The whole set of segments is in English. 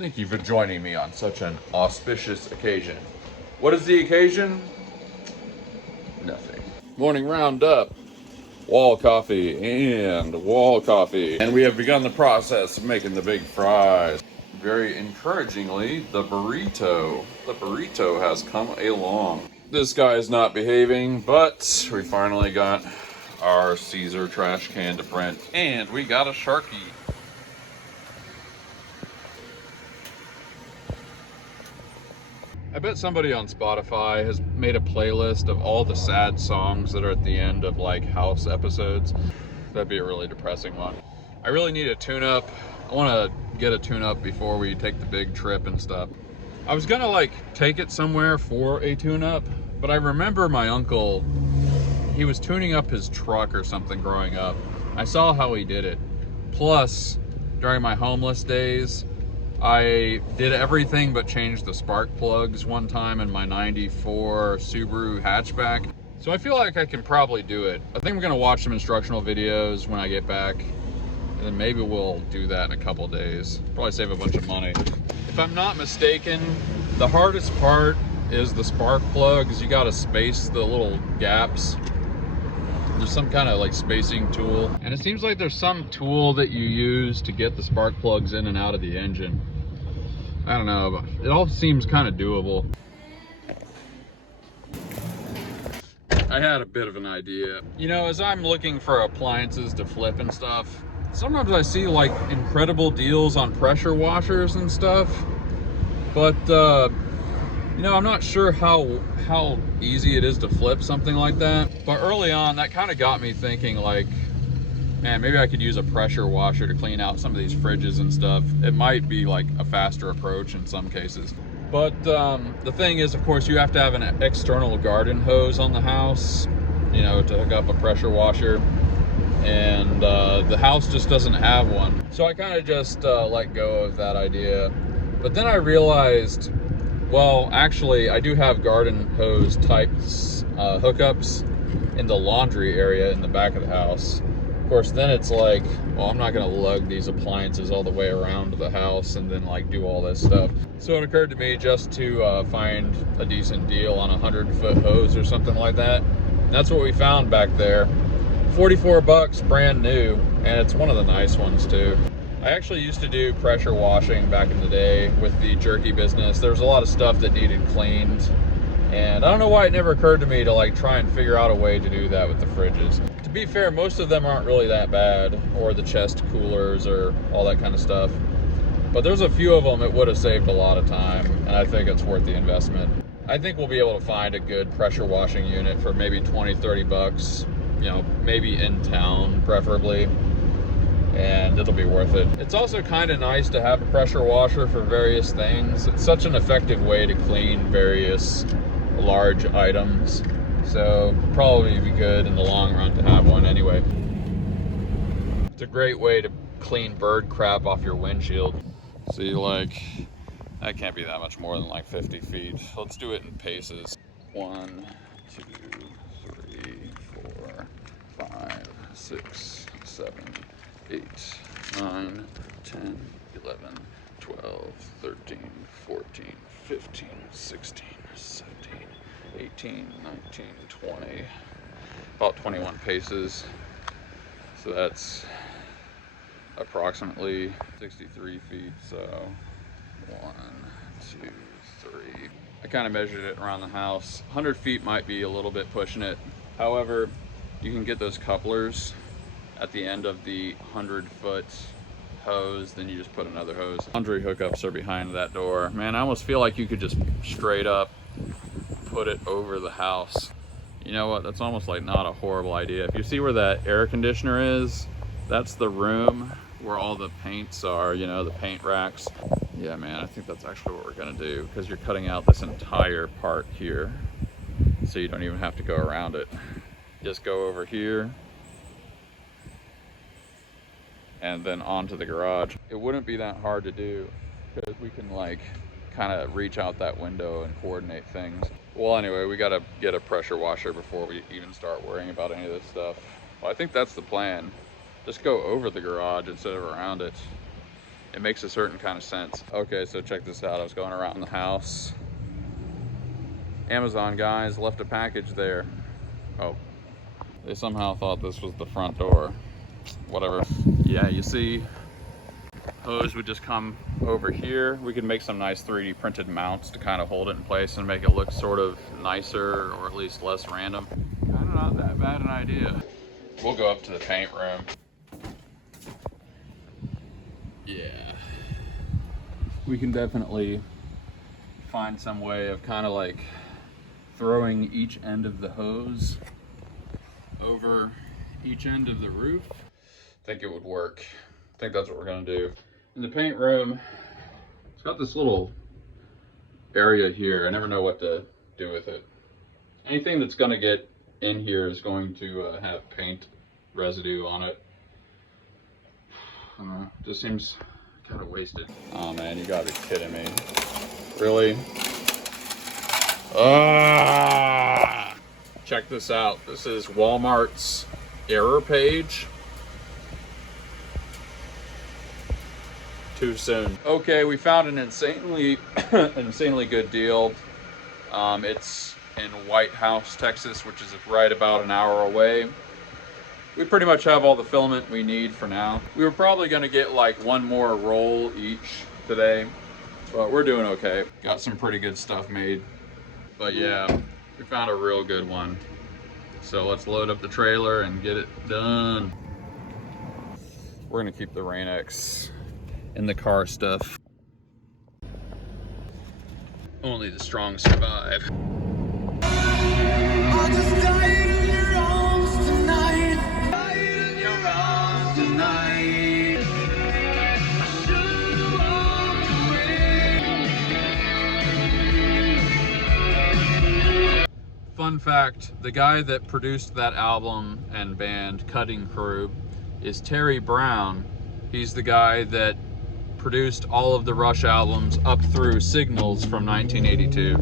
Thank you for joining me on such an auspicious occasion. What is the occasion? Nothing. Morning roundup. Wall coffee and wall coffee. And we have begun the process of making the big fries. Very encouragingly, the burrito has come along. This guy is not behaving, but we finally got our Caesar trash can to print. And we got a Sharky. I bet somebody on Spotify has made a playlist of all the sad songs that are at the end of like house episodes. That'd be a really depressing one. I really need a tune-up. I want to get a tune-up before we take the big trip and stuff. I was gonna like take it somewhere for a tune-up, but I remember my uncle, he was tuning up his truck or something growing up. I saw how he did it. Plus, during my homeless days, I did everything but change the spark plugs one time in my 94 Subaru hatchback. So I feel like I can probably do it. I think we're gonna watch some instructional videos when I get back, and then maybe we'll do that in a couple days. Probably save a bunch of money. If I'm not mistaken, the hardest part is the spark plugs. You gotta space the little gaps. There's some kind of like spacing tool, and it seems like there's some tool that you use to get the spark plugs in and out of the engine. I don't know, but it all seems kind of doable. I had a bit of an idea. You know, as I'm looking for appliances to flip and stuff, sometimes I see like incredible deals on pressure washers and stuff, but you know, I'm not sure how easy it is to flip something like that. But early on, that kind of got me thinking like, man, maybe I could use a pressure washer to clean out some of these fridges and stuff. It might be like a faster approach in some cases. But the thing is, of course, you have to have an external garden hose on the house, you know, to hook up a pressure washer. And the house just doesn't have one. So I kind of just let go of that idea. But then I realized, well, actually, I do have garden hose types hookups in the laundry area in the back of the house. Of course, then it's like, well, I'm not gonna lug these appliances all the way around the house and then like do all this stuff. So it occurred to me just to find a decent deal on a 100-foot hose or something like that. And that's what we found back there. 44 bucks, brand new, and it's one of the nice ones too. I actually used to do pressure washing back in the day with the jerky business. There was a lot of stuff that needed cleaned, and I don't know why it never occurred to me to like try and figure out a way to do that with the fridges. To be fair, most of them aren't really that bad, or the chest coolers or all that kind of stuff. But there's a few of them it would have saved a lot of time, and I think it's worth the investment. I think we'll be able to find a good pressure washing unit for maybe 20, 30 bucks, you know, maybe in town preferably, and it'll be worth it. It's also kind of nice to have a pressure washer for various things. It's such an effective way to clean various large items, so probably be good in the long run to have one anyway. It's a great way to clean bird crap off your windshield. See, like, that can't be that much more than like 50 feet. Let's do it in paces. 1, 2, 3, 4, 5, 6, 7, 8, 9, 10, 11, 12, 13, 14, 15, 16, 17, 18, 19, 20, about 21 paces. So that's approximately 63 feet. So 1, 2, 3. I kind of measured it around the house. 100 feet might be a little bit pushing it. However, you can get those couplers at the end of the 100-foot hose, then you just put another hose. Laundry hookups are behind that door. Man, I almost feel like you could just straight up put it over the house. You know what, that's almost like not a horrible idea. If you see where that air conditioner is, that's the room where all the paints are, you know, the paint racks. Yeah, man, I think that's actually what we're gonna do, because you're cutting out this entire part here, so you don't even have to go around it. Just go over here and then onto the garage. It wouldn't be that hard to do, because we can like kind of reach out that window and coordinate things. Well, anyway, we gotta get a pressure washer before we even start worrying about any of this stuff. Well, I think that's the plan. Just go over the garage instead of around it. it makes a certain kind of sense. Okay, so check this out. I was going around the house. Amazon guys left a package there. Oh, they somehow thought this was the front door. Whatever. Yeah, you see, hose would just come over here. We could make some nice 3D printed mounts to kind of hold it in place and make it look sort of nicer, or at least less random. Kind of not that bad an idea. We'll go up to the paint room. Yeah. We can definitely find some way of kind of like throwing each end of the hose over each end of the roof. I think it would work. I think that's what we're gonna do. In the paint room, it's got this little area here. I never know what to do with it. Anything that's gonna get in here is going to have paint residue on it. I don't know, just seems kind of wasted. Oh man, you gotta be kidding me. Really? Ah! Check this out. This is Walmart's error page. Too soon. Okay, we found an insanely good deal. It's in White House, Texas, which is right about an hour away. We pretty much have all the filament we need for now. We were probably gonna get like one more roll each today, but we're doing okay. Got some pretty good stuff made. But yeah, we found a real good one. So let's load up the trailer and get it done. We're gonna keep the Rain-X in the car stuff. Only the strong survive. I'll just die in your arms tonight. Die in your arms tonight. I should've walked away. Fun fact, the guy that produced that album and band, Cutting Crew, is Terry Brown. He's the guy that produced all of the Rush albums up through Signals from 1982.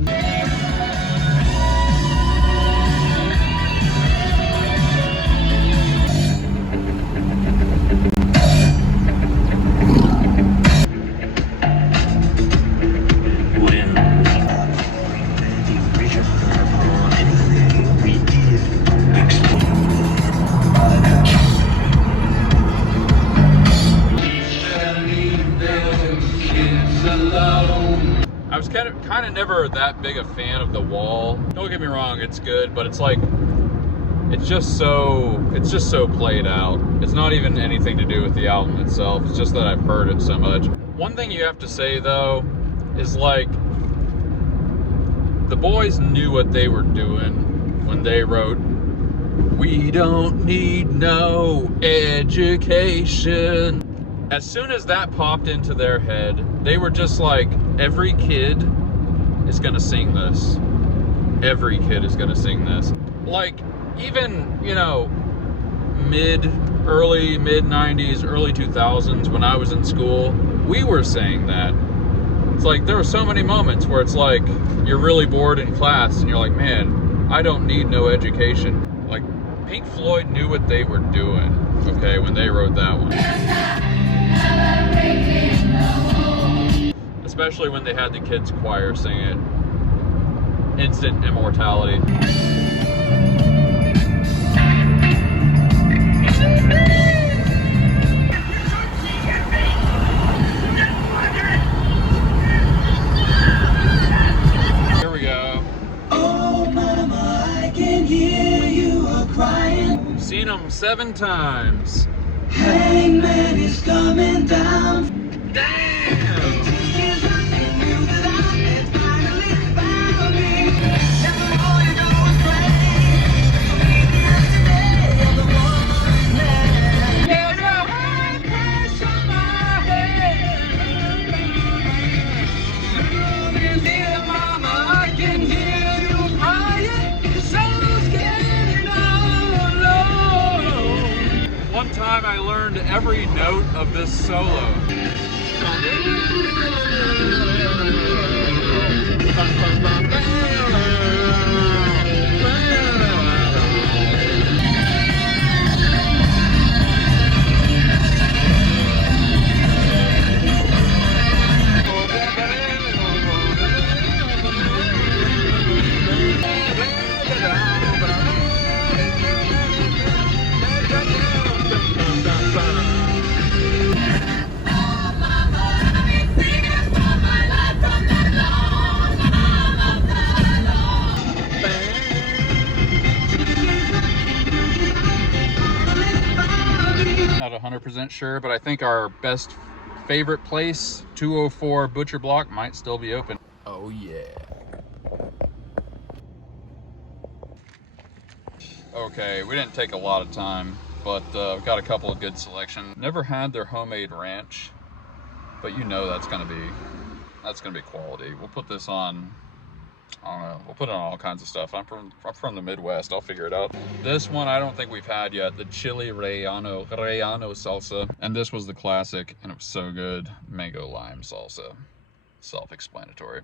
I was kind of never that big a fan of The Wall. Don't get me wrong, it's good, but it's like, it's just so played out. It's not even anything to do with the album itself. It's just that I've heard it so much. One thing you have to say though is like, the boys knew what they were doing when they wrote, "We don't need no education." As soon as that popped into their head, they were just like, every kid is gonna sing this. Every kid is gonna sing this. Like, even, you know, early mid 90s, early 2000s, when I was in school, we were saying that. It's like, there were so many moments where it's like, you're really bored in class and you're like, man, I don't need no education. Like, Pink Floyd knew what they were doing, okay, when they wrote that one. Especially when they had the kids choir sing it. Instant immortality. Here we go. Oh mama, I can hear you crying. Seen them 7 times. Hangman is coming down. Damn! One time I learned every note of this solo. 100% sure, but I think our best favorite place, 204 Butcher Block, might still be open. Oh yeah. Okay, we didn't take a lot of time, but we've got a couple of good selections. Never had their homemade ranch, but you know that's gonna be quality. We'll put this on, I don't know, we'll put it on all kinds of stuff. I'm from the Midwest, I'll figure it out. This one I don't think we've had yet, the chili relleno salsa. And this was the classic, and it was so good, mango lime salsa. Self-explanatory.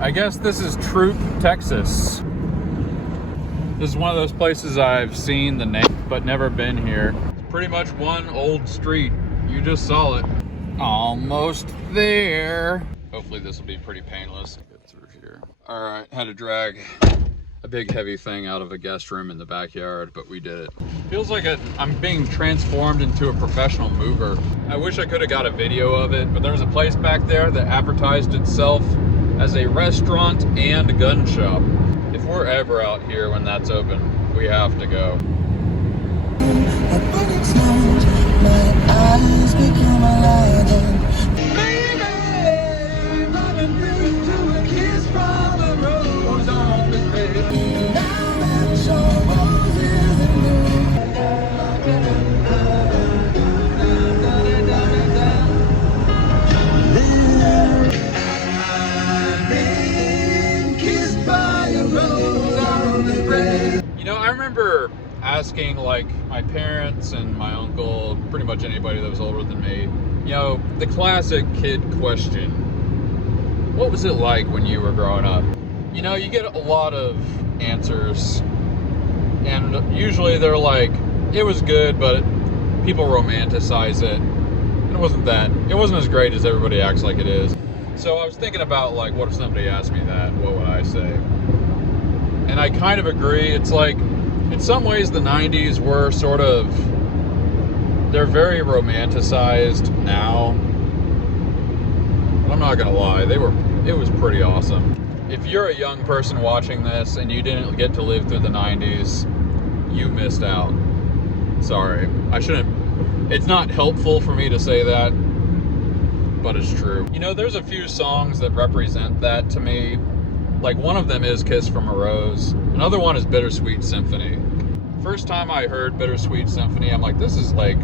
I guess this is Troop, Texas. This is one of those places I've seen the name, but never been here. It's pretty much one old street. You just saw it. Almost there. Hopefully this will be pretty painless. Get through here. All right, had to drag a big heavy thing out of a guest room in the backyard, but we did it. Feels like I'm being transformed into a professional mover. I wish I could have got a video of it, but there was a place back there that advertised itself as a restaurant and gun shop. If we're ever out here when that's open, we have to go. You know, I remember asking like my parents and my uncle, pretty much anybody that was older than me, you know, the classic kid question: what was it like when you were growing up? You know, you get a lot of answers, and usually they're like, it was good, but people romanticize it. It wasn't as great as everybody acts like it is. So I was thinking about, like, what if somebody asked me that? What would I say? And I kind of agree. It's like, in some ways, the 90s were sort of, they're very romanticized now. But I'm not gonna lie, it was pretty awesome. If you're a young person watching this and you didn't get to live through the 90s, you missed out. Sorry. It's not helpful for me to say that, but it's true. You know, there's a few songs that represent that to me. Like, one of them is Kiss from a Rose. Another one is Bittersweet Symphony. First time I heard Bittersweet Symphony, I'm like, this is like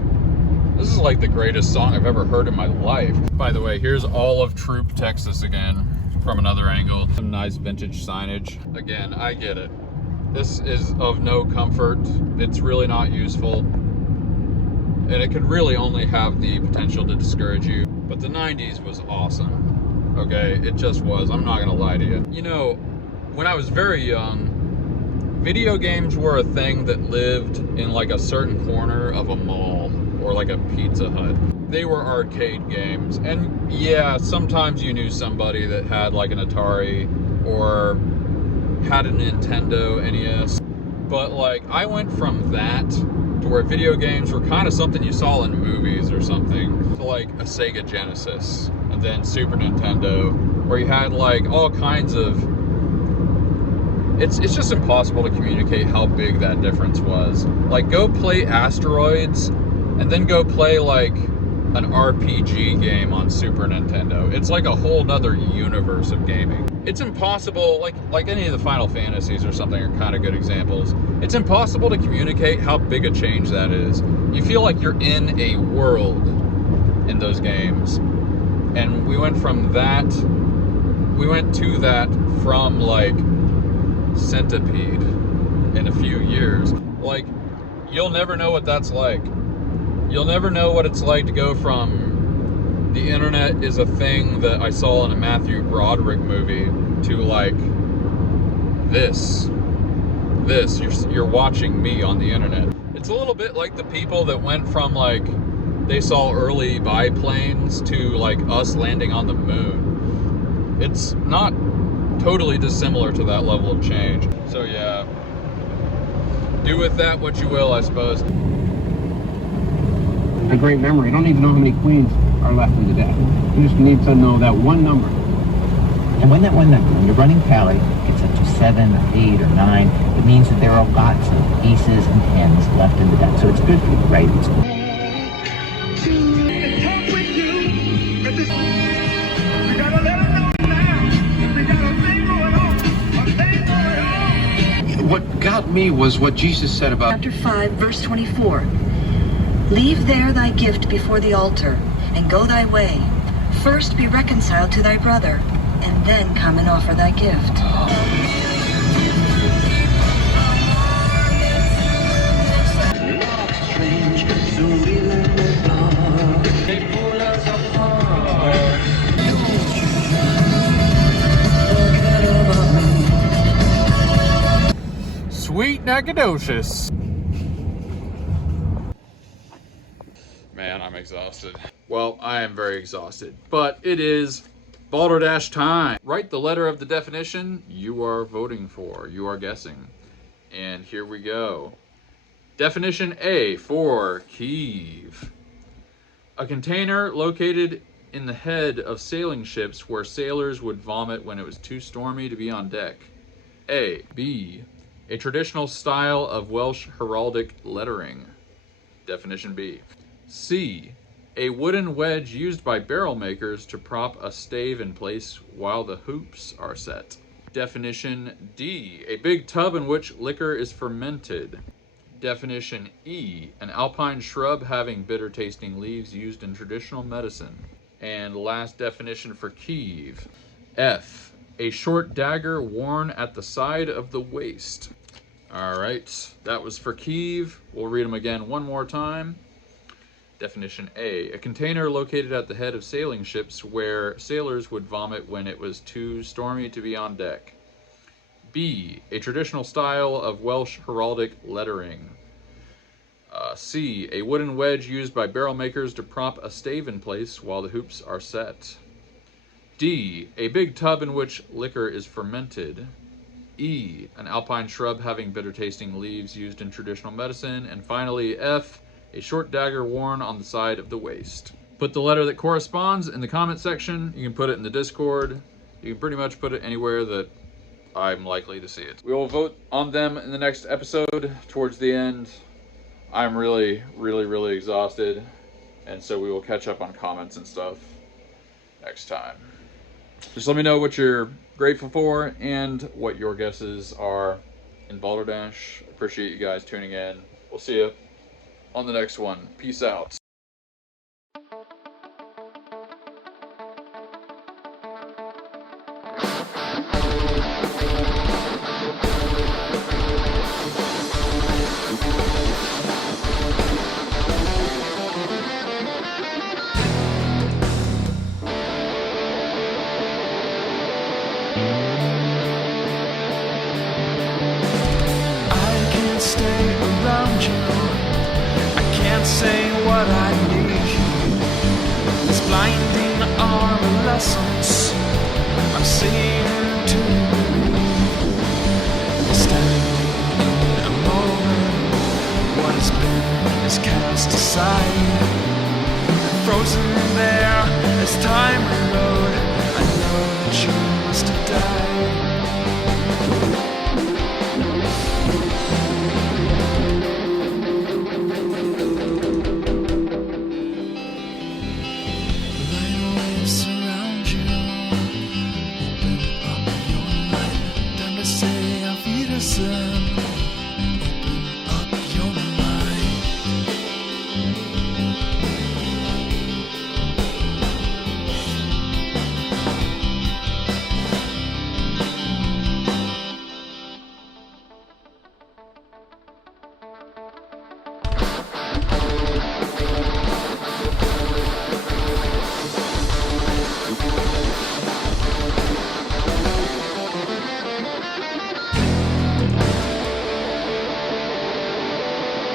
the greatest song I've ever heard in my life. By the way, here's all of Troop, Texas again, from another angle. Some nice vintage signage. Again, I get it. This is of no comfort. It's really not useful. And it could really only have the potential to discourage you. But the 90s was awesome. Okay, it just was. I'm not gonna lie to you. You know, when I was very young, video games were a thing that lived in like a certain corner of a mall or like a Pizza Hut. They were arcade games. And yeah, sometimes you knew somebody that had like an Atari or had a Nintendo NES. But like, I went from that to where video games were kind of something you saw in movies or something, to like a Sega Genesis, and then Super Nintendo, where you had like all kinds of it's just impossible to communicate how big that difference was. Like, go play Asteroids and then go play like an RPG game on Super Nintendo. It's like a whole nother universe of gaming. It's impossible, like any of the Final Fantasies or something are kind of good examples. It's impossible to communicate how big a change that is. You feel like you're in a world in those games. And we went to that from like Centipede in a few years. Like, you'll never know what that's like. You'll never know what it's like to go from the internet is a thing that I saw in a Matthew Broderick movie to like this. You're watching me on the internet. It's a little bit like the people that went from like they saw early biplanes to like us landing on the moon. It's not totally dissimilar to that level of change. So yeah, do with that what you will, I suppose. A great memory. I don't need to know how many queens are left in the deck. You just need to know that one number. And when your running tally gets up to 7 or 8 or 9, it means that there are lots of aces and tens left in the deck. So it's good for you, right? What got me was what Jesus said about Chapter 5, verse 24. Leave there thy gift before the altar, and go thy way. First be reconciled to thy brother, and then come and offer thy gift. Sweet Nacogdoches. Man, I'm exhausted. Well, I am very exhausted, but it is Balderdash time. Write the letter of the definition you are voting for, you are guessing. And here we go. Definition A for Kiev. A container located in the head of sailing ships where sailors would vomit when it was too stormy to be on deck. A. B. A traditional style of Welsh heraldic lettering. Definition B. C. A wooden wedge used by barrel makers to prop a stave in place while the hoops are set. Definition D. A big tub in which liquor is fermented. Definition E. An alpine shrub having bitter tasting leaves used in traditional medicine. And last definition for Kiev. F. A short dagger worn at the side of the waist. All right, that was for Kiev. We'll read them again one more time. Definition A. A container located at the head of sailing ships where sailors would vomit when it was too stormy to be on deck. B. A traditional style of Welsh heraldic lettering. C. A wooden wedge used by barrel makers to prop a stave in place while the hoops are set. D. A big tub in which liquor is fermented. E. An alpine shrub having bitter tasting leaves used in traditional medicine. And finally, F. A short dagger worn on the side of the waist. Put the letter that corresponds in the comment section. You can put it in the Discord. You can pretty much put it anywhere that I'm likely to see it. We will vote on them in the next episode towards the end. I'm really exhausted, and so we will catch up on comments and stuff next time. Just let me know what you're grateful for and what your guesses are in Balderdash. Appreciate you guys tuning in. We'll see you on the next one. Peace out. Stay around you. I can't say what I need. This blinding arm of lessons I'm seeing to standing in a moment. What has been is cast aside, frozen there as time reload. I know that you must have died.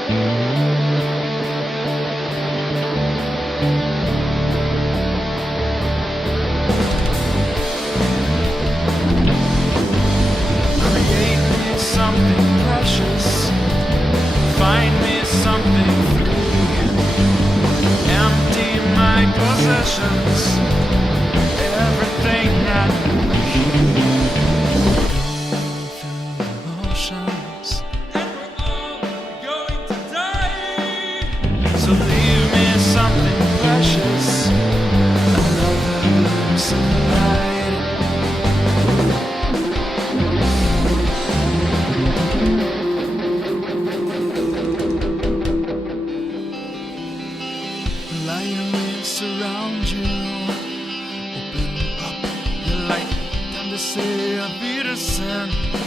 Create me something precious, find me something free, empty my possessions, everything that we through the motions, and we're all going to die. So leave me something precious, another glimpse of light. Lions around you, open up your light, time to say a Wiedersehen.